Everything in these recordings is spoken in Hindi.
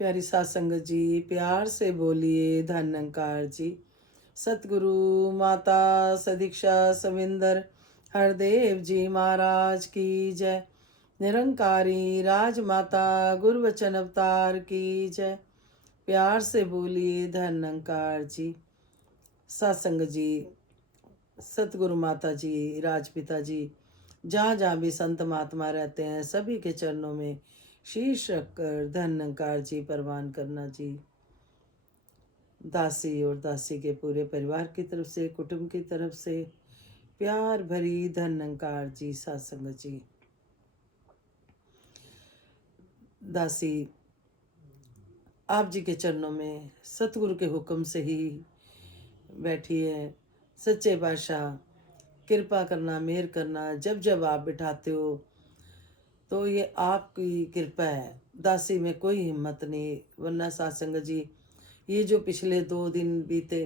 प्यारी सात संगत जी, प्यार से बोलिए धन निरंकार जी। सतगुरु माता सदीक्षा सविंदर हरदेव जी महाराज की जय। निरंकारी राजमाता गुरु वचन अवतार की जय। प्यार से बोलिए धन निरंकार जी। सत्संग जी, सतगुरु माता जी, राजपिता जी, जहाँ जहाँ भी संत महात्मा रहते हैं सभी के चरणों में शीश रखकर धन निरंकार जी परवान करना जी। दासी और दासी के पूरे परिवार की तरफ से, कुटुंब की तरफ से प्यार भरी धन निरंकार जी सत्संग जी। दासी आप जी के चरणों में सतगुरु के हुक्म से ही बैठी है। सच्चे बादशाह कृपा करना, मेहर करना, जब जब आप बिठाते हो तो ये आपकी कृपा है। दासी में कोई हिम्मत नहीं, वरना सत्संग जी ये जो पिछले 2 दिन बीते,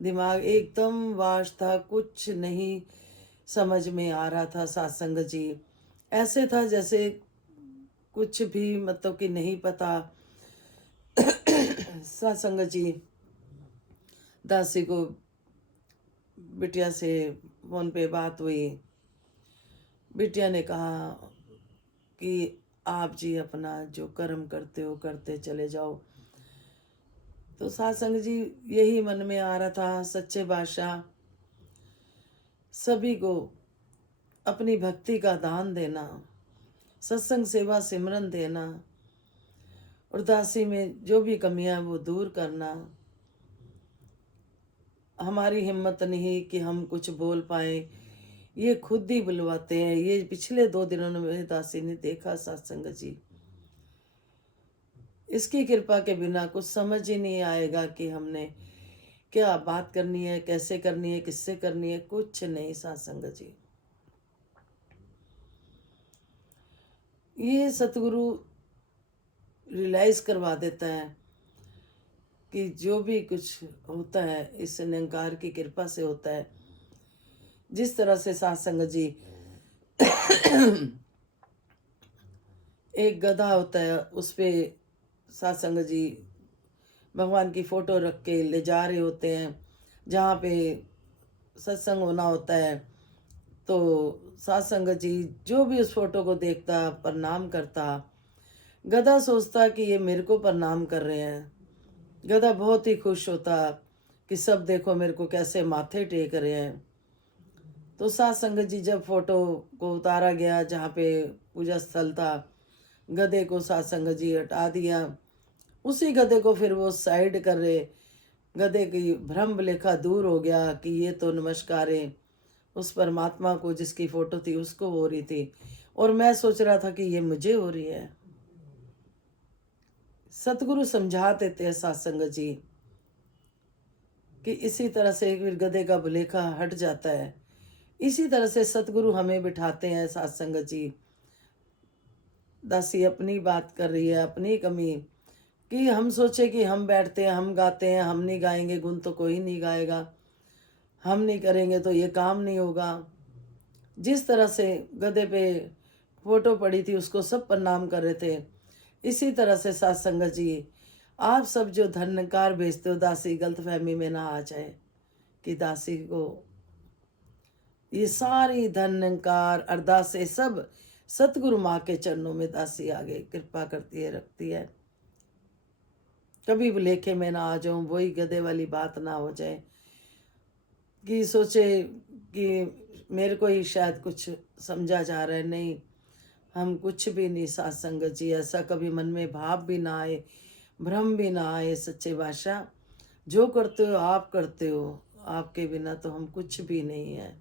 दिमाग एकदम वाश था, कुछ नहीं समझ में आ रहा था सत्संग जी। ऐसे था जैसे कुछ भी मतलब कि नहीं पता। सत्संग जी, दासी को बिटिया से फोन पे बात हुई। बिटिया ने कहा कि आप जी अपना जो कर्म करते हो करते चले जाओ। तो सत्संग जी यही मन में आ रहा था, सच्चे बादशाह सभी को अपनी भक्ति का दान देना, सत्संग सेवा सिमरन देना, और दासी में जो भी कमियां वो दूर करना। हमारी हिम्मत नहीं कि हम कुछ बोल पाए, ये खुद ही बुलवाते हैं। ये पिछले 2 दिनों में दासी ने देखा सत्संग जी, इसकी कृपा के बिना कुछ समझ ही नहीं आएगा कि हमने क्या बात करनी है, कैसे करनी है, किससे करनी है, कुछ नहीं सत्संग जी। ये सतगुरु रियलाइज करवा देता है कि जो भी कुछ होता है इस निरंकार की कृपा से होता है। जिस तरह से सत्संग जी एक गधा होता है, उस पे सत्संग जी भगवान की फोटो रख के ले जा रहे होते हैं जहाँ पे सत्संग होना होता है। तो सत्संग जी जो भी उस फोटो को देखता प्रणाम करता। गधा सोचता कि ये मेरे को प्रणाम कर रहे हैं। गधा बहुत ही खुश होता कि सब देखो मेरे को कैसे माथे टेक रहे हैं। तो सत्संग जी जब फोटो को उतारा गया जहाँ पे पूजा स्थल था, गधे को सत्संग जी हटा दिया। उसी गधे को फिर वो साइड कर रहे। गधे की भ्रम लेखा दूर हो गया कि ये तो नमस्कारें उस परमात्मा को जिसकी फोटो थी उसको हो रही थी, और मैं सोच रहा था कि ये मुझे हो रही है। सतगुरु समझा देते हैं सत्संग जी कि इसी तरह से फिर गधे का भुलेखा हट जाता है। इसी तरह से सतगुरु हमें बिठाते हैं सत्संग जी। दासी अपनी बात कर रही है, अपनी कमी, कि हम सोचे कि हम बैठते हैं, हम गाते हैं, हम नहीं गाएंगे गुण तो कोई नहीं गाएगा, हम नहीं करेंगे तो ये काम नहीं होगा। जिस तरह से गधे पे फोटो पड़ी थी उसको सब प्रणाम कर रहे थे, इसी तरह से सत्संग जी आप सब जो धन्यकार भेजते हो, दासी गलतफहमी में ना आ जाए कि दासी को ये सारी धन्यकार अरदासें सब सतगुरु माँ के चरणों में दासी आगे कृपा करती है, रखती है। कभी भुलेखे में ना आ जाऊं, वही गधे वाली बात ना हो जाए कि सोचे कि मेरे को ही शायद कुछ समझा जा रहा है। नहीं, हम कुछ भी नहीं सत्संग जी, ऐसा कभी मन में भाव भी ना आए, भ्रम भी ना आए। सच्चे बादशाह जो करते हो आप करते हो, आपके बिना तो हम कुछ भी नहीं है।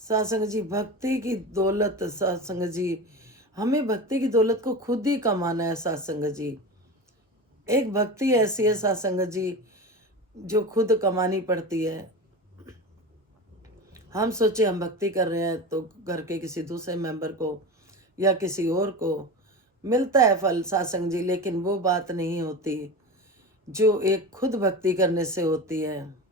सत्संग जी भक्ति की दौलत, सत्संग जी हमें भक्ति की दौलत को खुद ही कमाना है। सत्संग जी एक भक्ति ऐसी है सत्संग जी जो खुद कमानी पड़ती है। हम सोचे हम भक्ति कर रहे हैं तो घर के किसी दूसरे मेंबर को या किसी और को मिलता है फल सत्संग जी, लेकिन वो बात नहीं होती जो एक खुद भक्ति करने से होती है।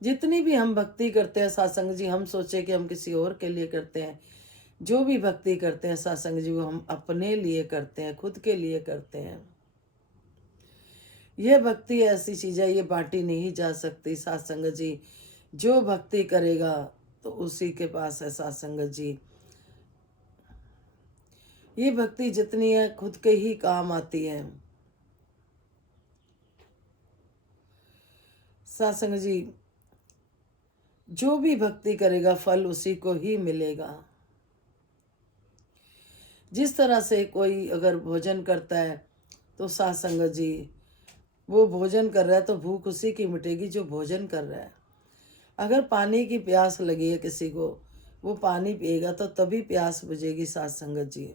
जितनी भी हम भक्ति करते हैं सत्संग जी, हम सोचे कि हम किसी और के लिए करते हैं, जो भी भक्ति करते हैं सत्संग जी, वो हम अपने लिए करते हैं, खुद के लिए करते हैं। ये भक्ति ऐसी चीज है, ये बांटी नहीं जा सकती सत्संग जी। जो भक्ति करेगा तो उसी के पास है सत्संग जी। ये भक्ति जितनी है खुद के ही काम आती है सत्संग जी। जो भी भक्ति करेगा फल उसी को ही मिलेगा। जिस तरह से कोई अगर भोजन करता है तो सत्संग जी, वो भोजन कर रहा है तो भूख उसी की मिटेगी जो भोजन कर रहा है। अगर पानी की प्यास लगी है किसी को, वो पानी पिएगा तो तभी प्यास बुझेगी सत्संग जी।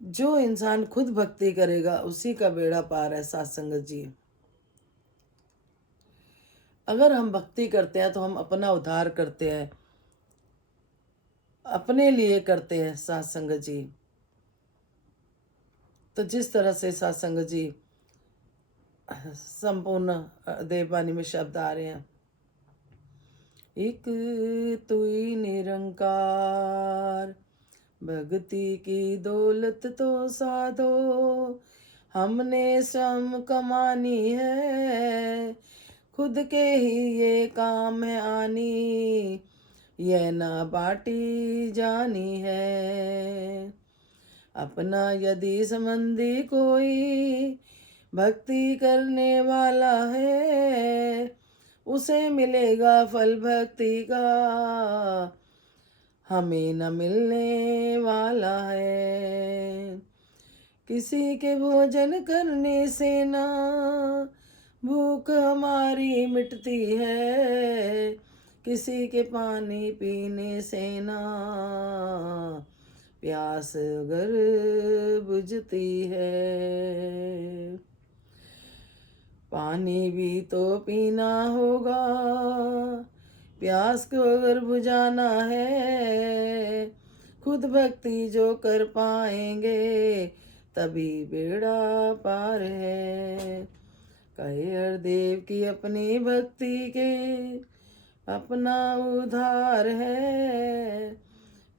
जो इंसान खुद भक्ति करेगा उसी का बेड़ा पार है सत्संग जी। अगर हम भक्ति करते हैं तो हम अपना उद्धार करते हैं, अपने लिए करते हैं सत्संग जी। तो जिस तरह से सत्संग जी संपूर्ण देववाणी में शब्द आ रहे हैं, एक तुई निरंकार, भक्ति की दौलत तो साधो, हमने श्रम कमानी है, खुद के ही ये काम है आनी, ये ना बाटी जानी है। अपना यदि संबंधी कोई भक्ति करने वाला है, उसे मिलेगा फल भक्ति का, हमें न मिलने वाला है। किसी के भोजन करने से ना भूख हमारी मिटती है, किसी के पानी पीने से ना प्यास अगर बुझती है। पानी भी तो पीना होगा, प्यास को अगर बुझाना है, खुद भक्ति जो कर पाएंगे तभी बेड़ा पार है। कहे हरदेव की अपनी भक्ति के अपना उद्धार है,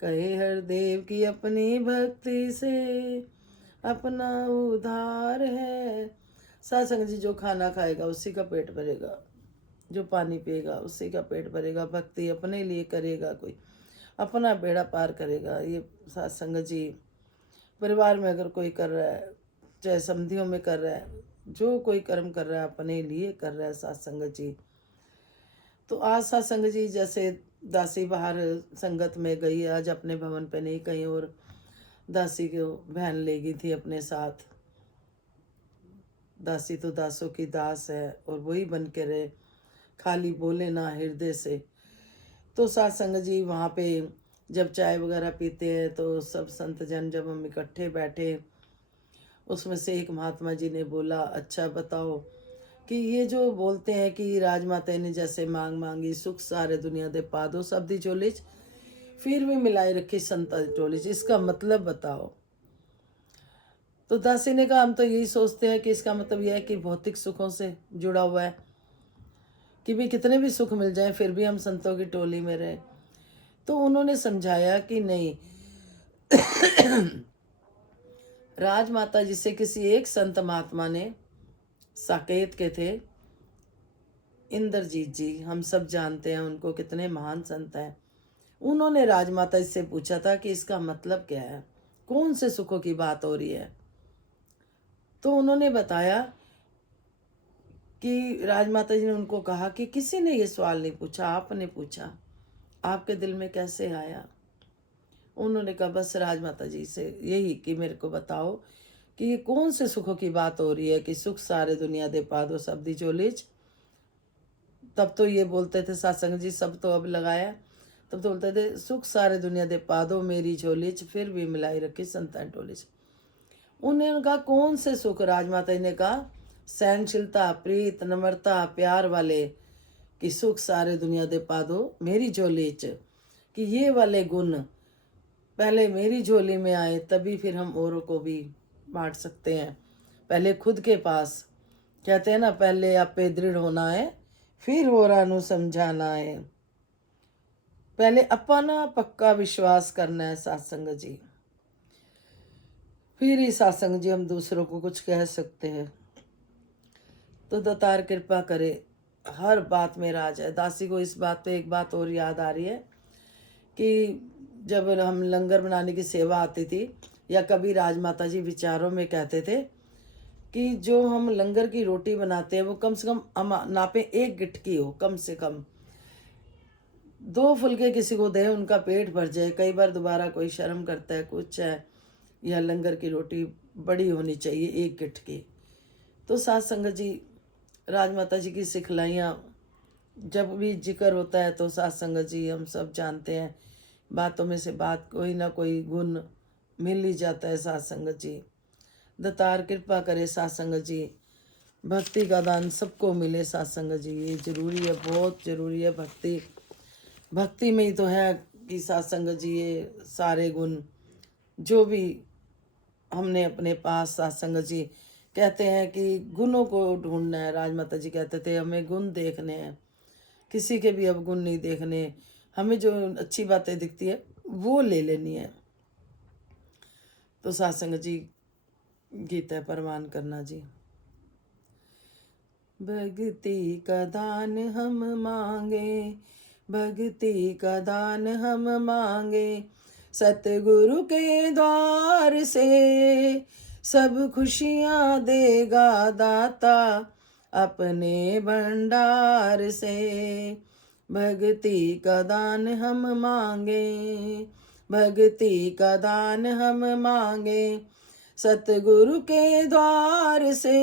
कहे हरदेव की अपनी भक्ति से अपना उद्धार है। सत्संग जी, जो खाना खाएगा उसी का पेट भरेगा, जो पानी पिएगा उसी का पेट भरेगा। भक्ति अपने लिए करेगा, कोई अपना बेड़ा पार करेगा। ये सत्संग जी परिवार में अगर कोई कर रहा है, चाहे समधियों में कर रहा है, जो कोई कर्म कर रहा है अपने लिए कर रहा है सत्संग जी। तो आज सत्संग जी जैसे दासी बाहर संगत में गई, आज अपने भवन पे नहीं कहीं और दासी को बहन ले गई थी अपने साथ। दासी तो दासों की दास है और वही बन के रहे, खाली बोले ना हृदय से। तो सत्संग जी वहाँ पे जब चाय वगैरह पीते हैं तो सब संत जन जब हम इकट्ठे बैठे, उसमें से एक महात्मा जी ने बोला, अच्छा बताओ कि ये जो बोलते हैं कि राजमाता ने जैसे मांग मांगी सुख सारे दुनिया दे पादो शब्दी चोलिच, फिर भी मिलाई रखी संता चोलिच, इसका मतलब बताओ। तो दासी ने कहा, हम तो यही सोचते हैं कि इसका मतलब यह है कि भौतिक सुखों से जुड़ा हुआ है, कि भी कितने भी सुख मिल जाएं फिर भी हम संतों की टोली में रहें। तो उन्होंने समझाया कि नहीं, राजमाता जी से किसी एक संत महात्मा ने, साकेत के थे इंद्रजीत जी, हम सब जानते हैं उनको, कितने महान संत हैं। उन्होंने राजमाता जी से पूछा था कि इसका मतलब क्या है, कौन से सुखों की बात हो रही है। तो उन्होंने बताया कि राजमाता जी ने उनको कहा कि किसी ने ये सवाल नहीं पूछा, आपने पूछा, आपके दिल में कैसे आया। उन्होंने कहा बस राजमाता जी से यही कि मेरे को बताओ कि ये कौन से सुखों की बात हो रही है कि सुख सारे दुनिया दे पादो शब्दी चोलिच। तब तो ये बोलते थे सत्संग जी, सब तो अब लगाया, तब तो बोलते थे सुख सारे दुनिया दे पादो मेरी झोलिच, फिर भी मिलाई रखी संतान टोलिच। उन्होंने कहा कौन से सुख। राजमाता जी ने कहा सहनशीलता, प्रीत, नम्रता, प्यार वाले, कि सुख सारे दुनिया दे पादो मेरी झोलिच, कि ये वाले गुण पहले मेरी झोली में आए तभी फिर हम औरों को भी बांट सकते हैं। पहले खुद के पास, कहते हैं ना, पहले आप पे दृढ़ होना है फिर औरा नु समझाना है। पहले अपना पक्का विश्वास करना है सत्संग जी, फिर ही सत्संग जी हम दूसरों को कुछ कह सकते हैं। तो दातार कृपा करे, हर बात में राज है। दासी को इस बात पे एक बात और याद आ रही है कि जब हम लंगर बनाने की सेवा आती थी, या कभी राजमाता जी विचारों में कहते थे कि जो हम लंगर की रोटी बनाते हैं वो कम से कम हम नापे 1 गिट्ठ की हो, कम से कम 2 फुलके किसी को दे, उनका पेट भर जाए। कई बार दोबारा कोई शर्म करता है, कुछ है, या लंगर की रोटी बड़ी होनी चाहिए 1 गिट्ठ की। तो साथ संगत जी, राजमाता जी की सिखलाइयाँ जब भी जिक्र होता है तो साथ संगत जी हम सब जानते हैं, बातों में से बात, कोई ना कोई गुण मिल ही जाता है। साथ संगत जी दातार कृपा करे, साथ संगत जी भक्ति का दान सबको मिले। साथ संगत जी ये जरूरी है, बहुत जरूरी है। भक्ति में ही तो है कि साथ संगत जी ये सारे गुण जो भी हमने अपने पास, साथ संगत जी कहते हैं कि गुणों को ढूंढना है। राजमाता जी कहते थे हमें गुण देखने हैं, किसी के भी अब गुण नहीं देखने, हमें जो अच्छी बातें दिखती है वो ले लेनी है। तो साथ संगत जी गीता परवान करना जी। भक्ति का दान हम मांगे, भक्ति का दान हम मांगे, सतगुरु के द्वार से सब खुशियाँ देगा दाता अपने भंडार से। भक्ति का दान हम मांगे, भक्ति का दान हम मांगे, सतगुरु के द्वार से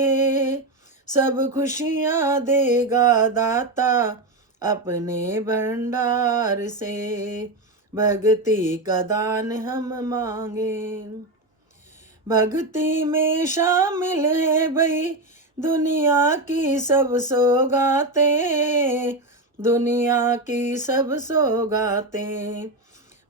सब खुशियाँ देगा दाता अपने भंडार से। भक्ति का दान हम मांगे। भक्ति में शामिल है भाई दुनिया की सब सौगातें, दुनिया की सब सौगातें।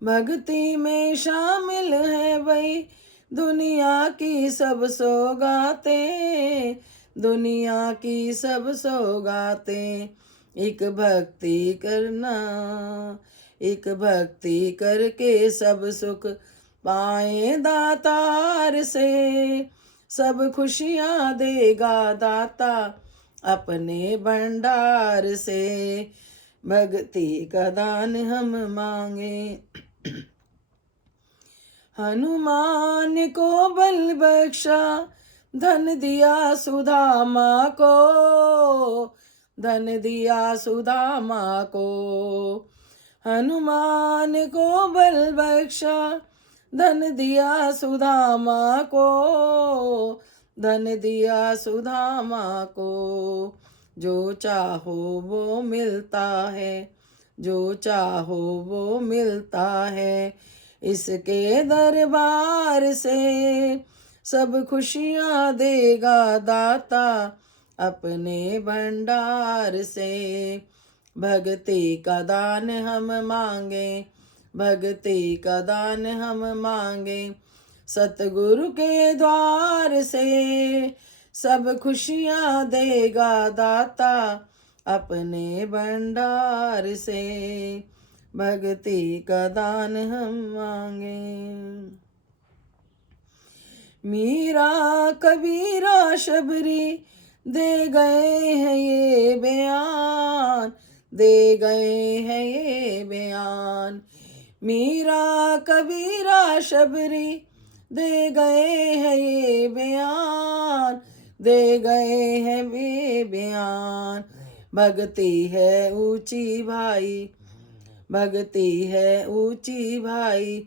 भक्ति में शामिल है भाई दुनिया की सब सौगातें, दुनिया की सब सौगातें। एक भक्ति करना, एक भक्ति करके सब सुख पाए दातार से, सब खुशियाँ देगा दाता अपने भंडार से। भक्ति का दान हम मांगे। हनुमान को बल बख्शा, धन दिया सुदामा को, धन दिया सुदामा को। हनुमान को बल बख्शा, धन दिया सुदामा को, धन दिया सुदामा को। जो चाहो वो मिलता है, जो चाहो वो मिलता है, इसके दरबार से सब खुशियाँ देगा दाता अपने भंडार से। भक्ति का दान हम मांगे, भक्ति का दान हम मांगे, सतगुरु के द्वार से सब खुशियाँ देगा दाता अपने भंडार से। भक्ति का दान हम मांगे। मीरा कबीरा शबरी दे गए हैं ये बयान, दे गए हैं ये बयान। मीरा कबीरा शबरी दे गए हैं ये बयान, दे गए हैं ये बयान। भक्ति है ऊंची भाई, भक्ति है ऊंची भाई,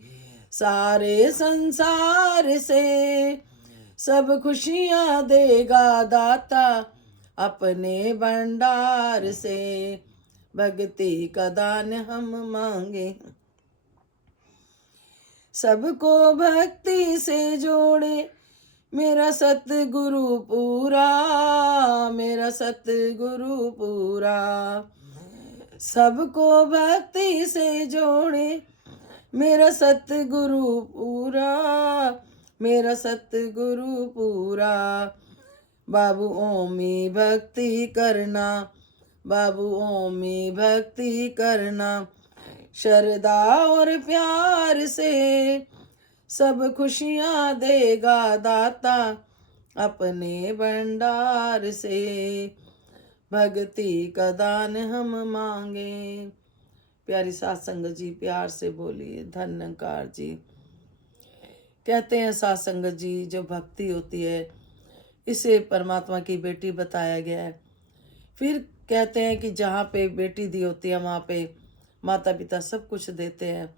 सारे संसार से सब खुशियाँ देगा दाता अपने भंडार से। भक्ति का दान हम मांगे। सबको भक्ति से जोड़े मेरा सतगुरु पूरा, मेरा सतगुरु पूरा। सबको भक्ति से जोड़े मेरा सतगुरु पूरा, मेरा सतगुरु पूरा। बाबू ओमी भक्ति करना, बाबू ओमी भक्ति करना, श्रद्धा और प्यार से सब खुशियाँ देगा दाता अपने भंडार से। भक्ति का दान हम मांगे। प्यारी सात संगत जी, प्यार से बोलिए धन्यकार जी। कहते हैं सात संगत जी, जो भक्ति होती है इसे परमात्मा की बेटी बताया गया है। फिर कहते हैं कि जहाँ पे बेटी दी होती है वहाँ पे माता पिता सब कुछ देते हैं।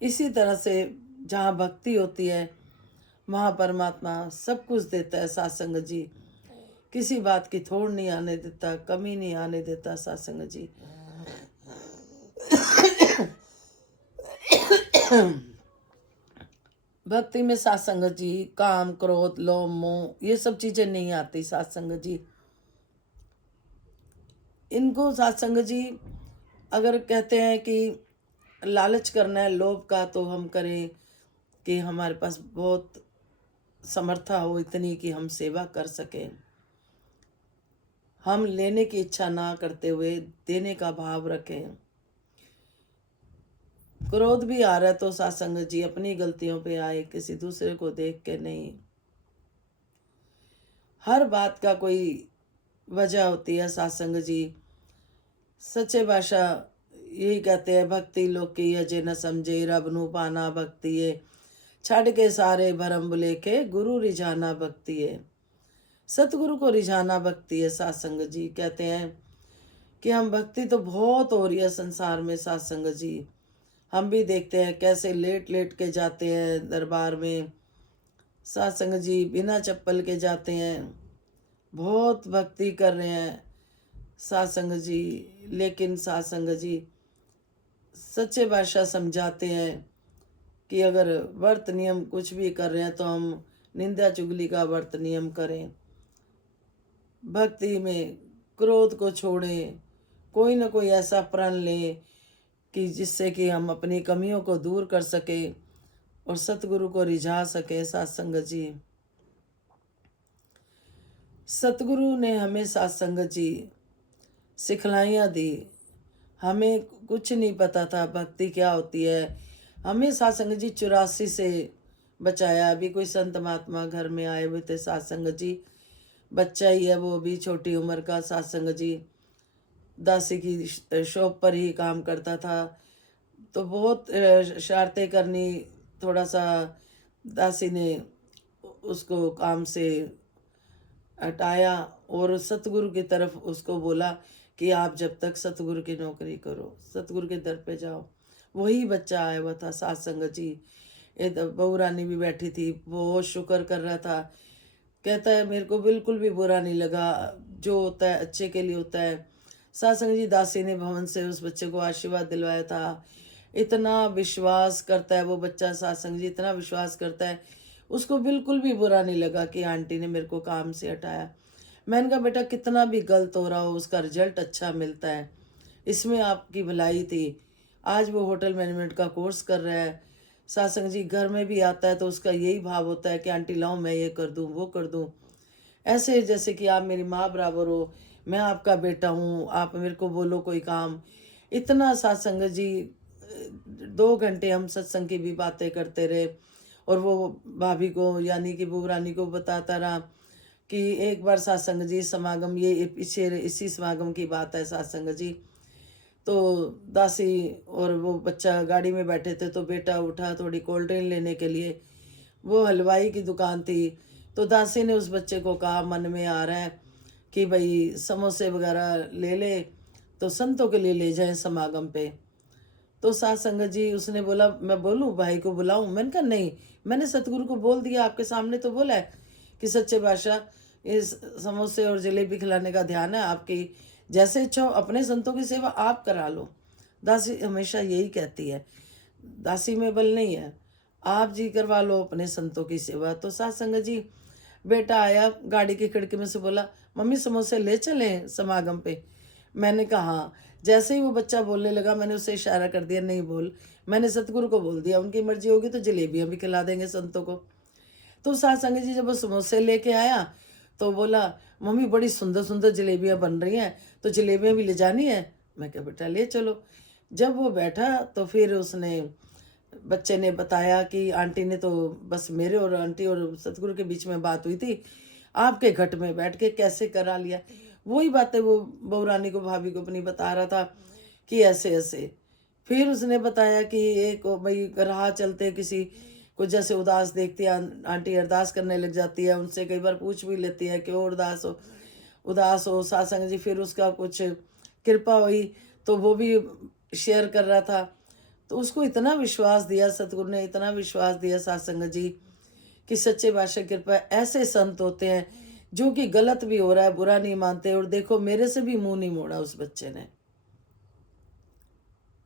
इसी तरह से जहाँ भक्ति होती है वहाँ परमात्मा सब कुछ देता है। सात्संग जी किसी बात की थोड़ नहीं आने देता, कमी नहीं आने देता। सात्संग जी भक्ति में सात्संग जी काम क्रोध लोभ मोह ये सब चीजें नहीं आती। सात्संग जी इनको सात्संग जी अगर कहते हैं कि लालच करना है लोभ का तो हम करें कि हमारे पास बहुत समर्था हो इतनी कि हम सेवा कर सकें। हम लेने की इच्छा ना करते हुए देने का भाव रखें। क्रोध भी आ रहा है तो सात्संग जी अपनी गलतियों पे आए, किसी दूसरे को देख के नहीं। हर बात का कोई वजह होती है। सात्संग जी सच्चे भाषा यही कहते हैं, भक्ति लोग की अजय न समझे रब नू पाना भक्ति है, छड़ के सारे भरम बुलेखे गुरु रिझाना भक्ति है। सतगुरु को रिझाना भक्ति है। सात्संग जी कहते हैं कि हम भक्ति तो बहुत हो रही है संसार में। सात्संग जी हम भी देखते हैं कैसे लेट लेट के जाते हैं दरबार में। सात्संग जी बिना चप्पल के जाते हैं, बहुत भक्ति कर रहे हैं सात्संग जी। लेकिन सात्संग जी सच्चे भाषा समझाते हैं कि अगर व्रत नियम कुछ भी कर रहे हैं तो हम निंदा चुगली का व्रत नियम करें। भक्ति में क्रोध को छोड़ें, कोई ना कोई ऐसा प्रण लें कि जिससे कि हम अपनी कमियों को दूर कर सके और सतगुरु को रिझा सके। सात्संग जी सतगुरु ने हमें सात्संग जी सिखलाइयाँ दी। हमें कुछ नहीं पता था भक्ति क्या होती है। हमें सात्संग जी 84 से बचाया। अभी कोई संत महात्मा घर में आए हुए थे। सात्संग जी बच्चा ही है वो भी छोटी उम्र का। सात्संग जी दासी की शॉप पर ही काम करता था तो बहुत शरारतें करनी। थोड़ा सा दासी ने उसको काम से हटाया और सतगुरु की तरफ उसको बोला कि आप जब तक सतगुरु की नौकरी करो, सतगुरु के दर पे जाओ। वही बच्चा आया हुआ था। सात्संग जी बहू रानी भी बैठी थी, बहुत शुक्र कर रहा था। कहता है मेरे को बिल्कुल भी बुरा नहीं लगा, जो होता है अच्छे के लिए होता है। सात्संग जी दासी ने भवन से उस बच्चे को आशीर्वाद दिलवाया था। इतना विश्वास करता है वो बच्चा। सात्संग जी इतना विश्वास करता है, उसको बिल्कुल भी बुरा नहीं लगा कि आंटी ने मेरे को काम से हटाया। मैंने कहा बेटा कितना भी गलत हो रहा हो उसका रिजल्ट अच्छा मिलता है, इसमें आपकी भलाई थी। आज वो होटल मैनेजमेंट का कोर्स कर रहा है। सात्संग जी घर में भी आता है तो उसका यही भाव होता है कि आंटी लाओ मैं ये कर दूँ वो कर दूँ। ऐसे जैसे कि आप मेरी माँ बराबर हो, मैं आपका बेटा हूँ, आप मेरे को बोलो कोई काम। इतना सात्संग जी 2 घंटे हम सत्संग की भी बातें करते रहे और वो भाभी को यानी कि बहू रानी को बताता रहा कि एक बार सात्संग जी समागम, ये पीछे इसी समागम की बात है सात्संग जी। तो दासी और वो बच्चा गाड़ी में बैठे थे तो बेटा उठा थोड़ी कोल्ड ड्रिंक लेने के लिए। वो हलवाई की दुकान थी तो दासी ने उस बच्चे को कहा मन में आ रहा है कि भाई समोसे वगैरह ले ले तो संतों के लिए ले जाएं समागम पे। तो सात्संग जी उसने बोला मैं बोलूं भाई को बुलाऊं। मैंने कहा नहीं, मैंने सतगुरु को बोल दिया, आपके सामने तो बोला है कि सच्चे बादशाह इस समोसे और जलेबी खिलाने का ध्यान है आपकी, जैसे इच्छा हो अपने संतों की सेवा आप करा लो। दासी हमेशा यही कहती है, दासी में बल नहीं है, आप जी करवा लो अपने संतों की सेवा। तो सात्संग जी बेटा आया गाड़ी की खिड़की में से बोला मम्मी समोसे ले चलें समागम पे। मैंने कहा हाँ। जैसे ही वो बच्चा बोलने लगा मैंने उसे इशारा कर दिया नहीं बोल, मैंने सतगुरु को बोल दिया उनकी मर्जी होगी तो जलेबियाँ भी खिला देंगे संतों को। तो सात्संग जी जब वो समोसे लेके आया तो बोला मम्मी बड़ी सुंदर सुंदर जलेबियाँ बन रही हैं तो जलेबियाँ भी ले जानी है। मैं कहा बेटा ले चलो। जब वो बैठा तो फिर उसने बच्चे ने बताया कि आंटी ने तो बस मेरे और आंटी और सतगुरु के बीच में बात हुई थी, आपके घट में बैठ के कैसे करा लिया। वही बातें वो बहू रानी को, भाभी को अपनी बता रहा था कि ऐसे ऐसे। फिर उसने बताया कि एक भाई राह चलते किसी को जैसे उदास देखती है, आंटी अरदास करने लग जाती है, उनसे कई बार पूछ भी लेती है क्यों उदास हो सत्संग जी। फिर उसका कुछ कृपा हुई तो वो भी शेयर कर रहा था। तो उसको इतना विश्वास दिया सतगुरु ने, इतना विश्वास दिया सत्संग जी कि सच्चे पातशाह कृपा ऐसे संत होते हैं जो कि गलत भी हो रहा है बुरा नहीं मानते। और देखो मेरे से भी मुंह नहीं मोड़ा उस बच्चे ने,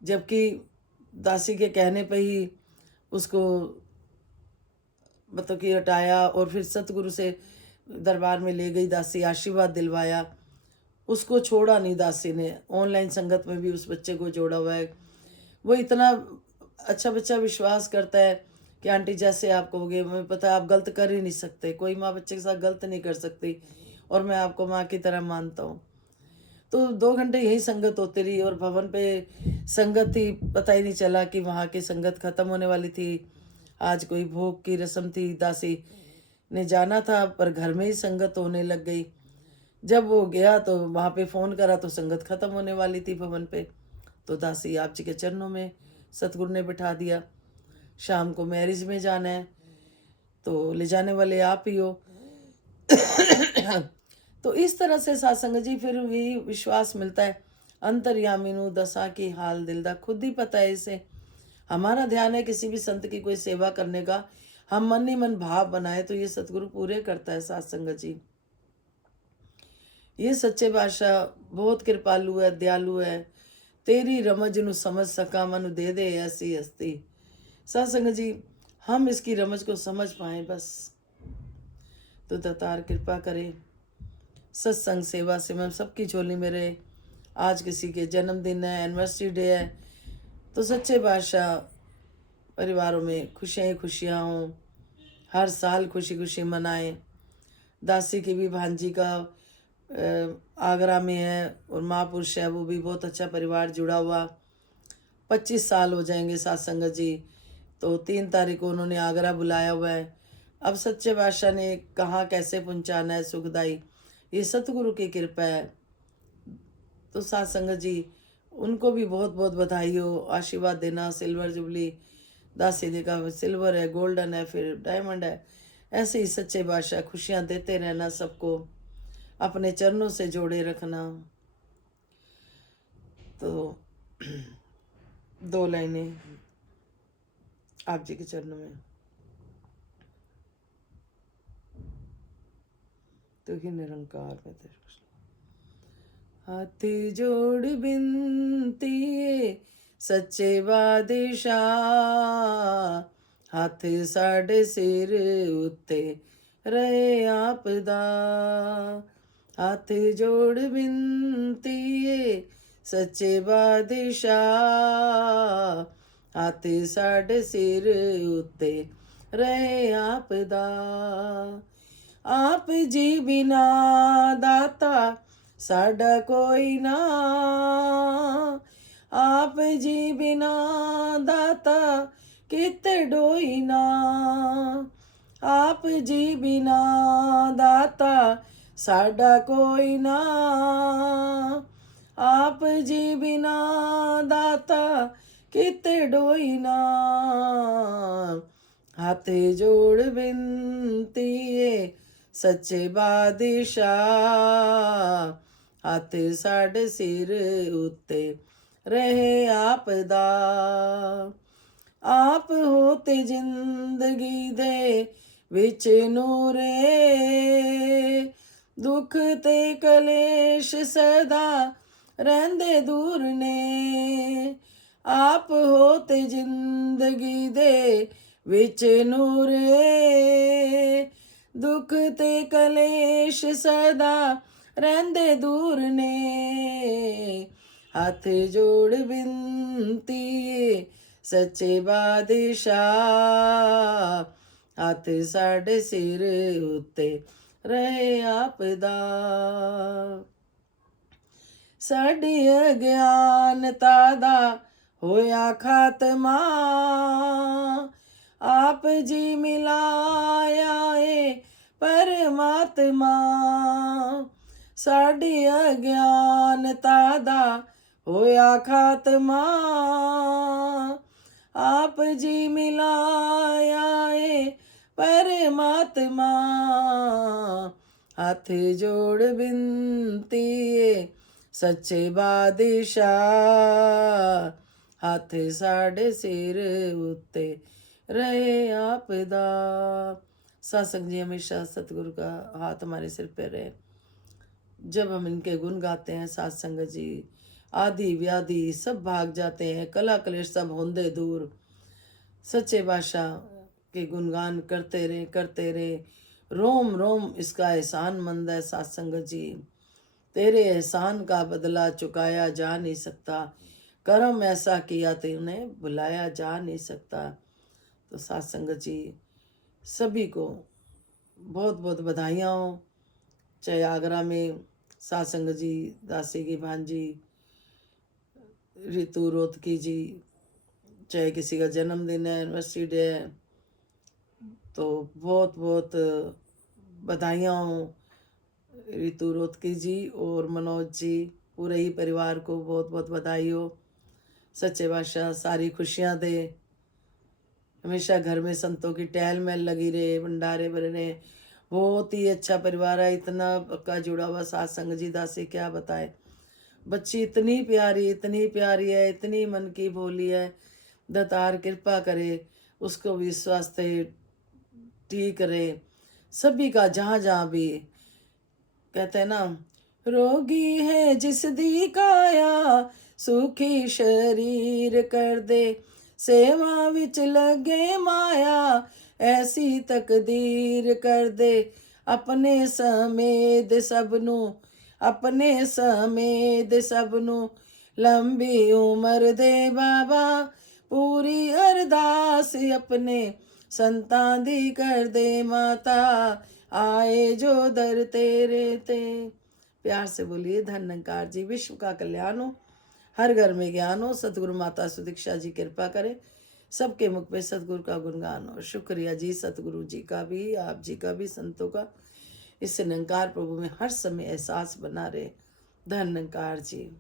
जबकि दासी के कहने पे ही उसको मतलब कि हटाया और फिर सतगुरु से दरबार में ले गई दासी, आशीर्वाद दिलवाया। उसको छोड़ा नहीं दासी ने, ऑनलाइन संगत में भी उस बच्चे को जोड़ा हुआ है। वो इतना अच्छा बच्चा विश्वास करता है कि आंटी जैसे आप कहोगे, हमें पता है आप गलत कर ही नहीं सकते, कोई माँ बच्चे के साथ गलत नहीं कर सकती, और मैं आपको माँ की तरह मानता हूँ। तो 2 घंटे यही संगत होती रही और भवन पे संगत थी, पता ही नहीं चला कि वहाँ की संगत खत्म होने वाली थी। आज कोई भोग की रस्म थी, दासी ने जाना था पर घर में ही संगत होने लग गई। जब वो गया तो वहाँ पे फ़ोन करा तो संगत खत्म होने वाली थी भवन पे। तो दासी आप जी के चरणों में सतगुरु ने बिठा दिया। शाम को मैरिज में जाना है तो ले जाने वाले आप ही हो। तो इस तरह से सत्संग जी फिर भी विश्वास मिलता है। अंतर्यामी नु दशा की हाल दिल दा खुद ही पता है इसे। हमारा ध्यान है किसी भी संत की कोई सेवा करने का, हम मन ही मन भाव बनाए तो ये सतगुरु पूरे करता है सत्संग जी। ये सच्चे पातशाह बहुत कृपालु है, दयालु है। तेरी रमज नु समझ सका मनु दे दे ऐसी हस्ती। सत्संग जी हम इसकी रमज को समझ पाए बस, तो दातार कृपा करे। सत्संग सेवा से मैं सबकी झोली में रहे। आज किसी के जन्मदिन है, एनिवर्सरी डे है, तो सच्चे पातशाह परिवारों में खुशियाँ ही खुशियाँ हों, हर साल खुशी खुशी मनाएं। दासी की भी भांजी का आगरा में है और महापुरुष है, वो भी बहुत अच्छा परिवार जुड़ा हुआ। 25 साल हो जाएंगे सत्संग जी। तो 3 तारीख को उन्होंने आगरा बुलाया हुआ है। अब सच्चे बादशाह ने कहाँ कैसे पहुँचाना है सुखदाई, ये सतगुरु की कृपा है। तो सत्संग जी उनको भी बहुत बहुत बधाई हो, आशीर्वाद देना। सिल्वर जुबली दासी जी का सिल्वर है, गोल्डन है, फिर डायमंड है। ऐसे ही सच्चे बादशाह खुशियाँ देते रहना, सबको अपने चरणों से जोड़े रखना। तो 2 लाइनें आप जी के चरणों में। तो ही निरंकार में तेरे हाथ जोड़ बिनती सच्चे बादशाह, हाथ साढ़े सिर उत्ते रहे आपदा। हाथ जोड़ बिनती सच्चे बादशाह, हाथ साढ़े सिर उत्ते रहे आपदा। आप जी बिना दाता साडा कोई ना, आप जी बिना दाता कित डोई ना। आप जी बिना दाता साडा कोई ना, आप जी बिना दाता कित डोई ना। हाथ जोड़ बिनती सच्चे बादशाह, हाथ साढ़े सिर उत्ते रहे आपदा। आप होते जिंदगी दे विच नूरे, दुख ते कलेश सदा रहंदे दूर ने। आप होते जिंदगी दे विच नूरे, दुख ते कलेश सदा रहंदे दूर ने। हाथ जोड़ बिनती सच्चे बादशाह, हाथ साढ़े सिर उत्ते रहे आपदा। साड़ी अज्ञानता दा होया खात्मा आप जी मिलाया है परमात्मा साड़ी अज्ञानता दा होया खात्मा आप जी मिलाया है परमात्मा हाथ जोड़ बिनती है सच्चे बादशाह हाथ साढ़े सिर उत्ते रहे आपदा। सत्संग जी हमेशा सतगुरु का हाथ हमारे सिर पे रहे। जब हम इनके गुण गाते हैं सत्संग जी, आदि व्याधि सब भाग जाते हैं, कला कलेश सब होंदे दूर। सच्चे बादशाह के गुणगान करते रहे। रोम रोम इसका एहसान मंद है सत्संग जी। तेरे एहसान का बदला चुकाया जा नहीं सकता, कर्म ऐसा किया तो उन्हें भुलाया जा नहीं सकता। तो सत्संग जी सभी को बहुत बहुत बधाइयाँ हो। चाहे आगरा में सत्संग जी, दासी की भांजी रितु रोतकी जी, चाहे किसी का जन्मदिन है, एनिवर्सरी डे है, तो बहुत बहुत बधाइयाँ हो रितु रोतकी जी और मनोज जी, पूरे ही परिवार को बहुत बहुत बधाई हो। सच्चे बादशाह सारी खुशियाँ दे, हमेशा घर में संतों की टहल महल लगी रहे, भंडारे भरे रहे। बहुत ही अच्छा परिवार है, इतना पक्का जुड़ा हुआ सत्संग जी दासी क्या बताए। बच्ची इतनी प्यारी है, इतनी मन की भोली है। दातार कृपा करे, उसको भी स्वास्थ्य ठीक रहे, सभी का जहाँ जहाँ भी। कहते हैं ना, रोगी है जिस दी काया सुखी शरीर कर दे, सेवा विच लगे माया ऐसी तकदीर कर दे, अपने समेत सबनू लंबी उम्र दे बाबा, पूरी अरदास अपने संतां दी कर दे माता, आए जो दर तेरे ते। प्यार से बोलिए धन निरंकार जी, विश्व का कल्याण हो, हर घर में ज्ञान हो, सतगुरु माता सुदीक्षा जी कृपा करे, सबके मुख पे सतगुरु का गुणगान हो। शुक्रिया जी सतगुरु जी का भी, आप जी का भी, संतों का। इससे निरंकार प्रभु में हर समय एहसास बना रहे। धन निरंकार जी।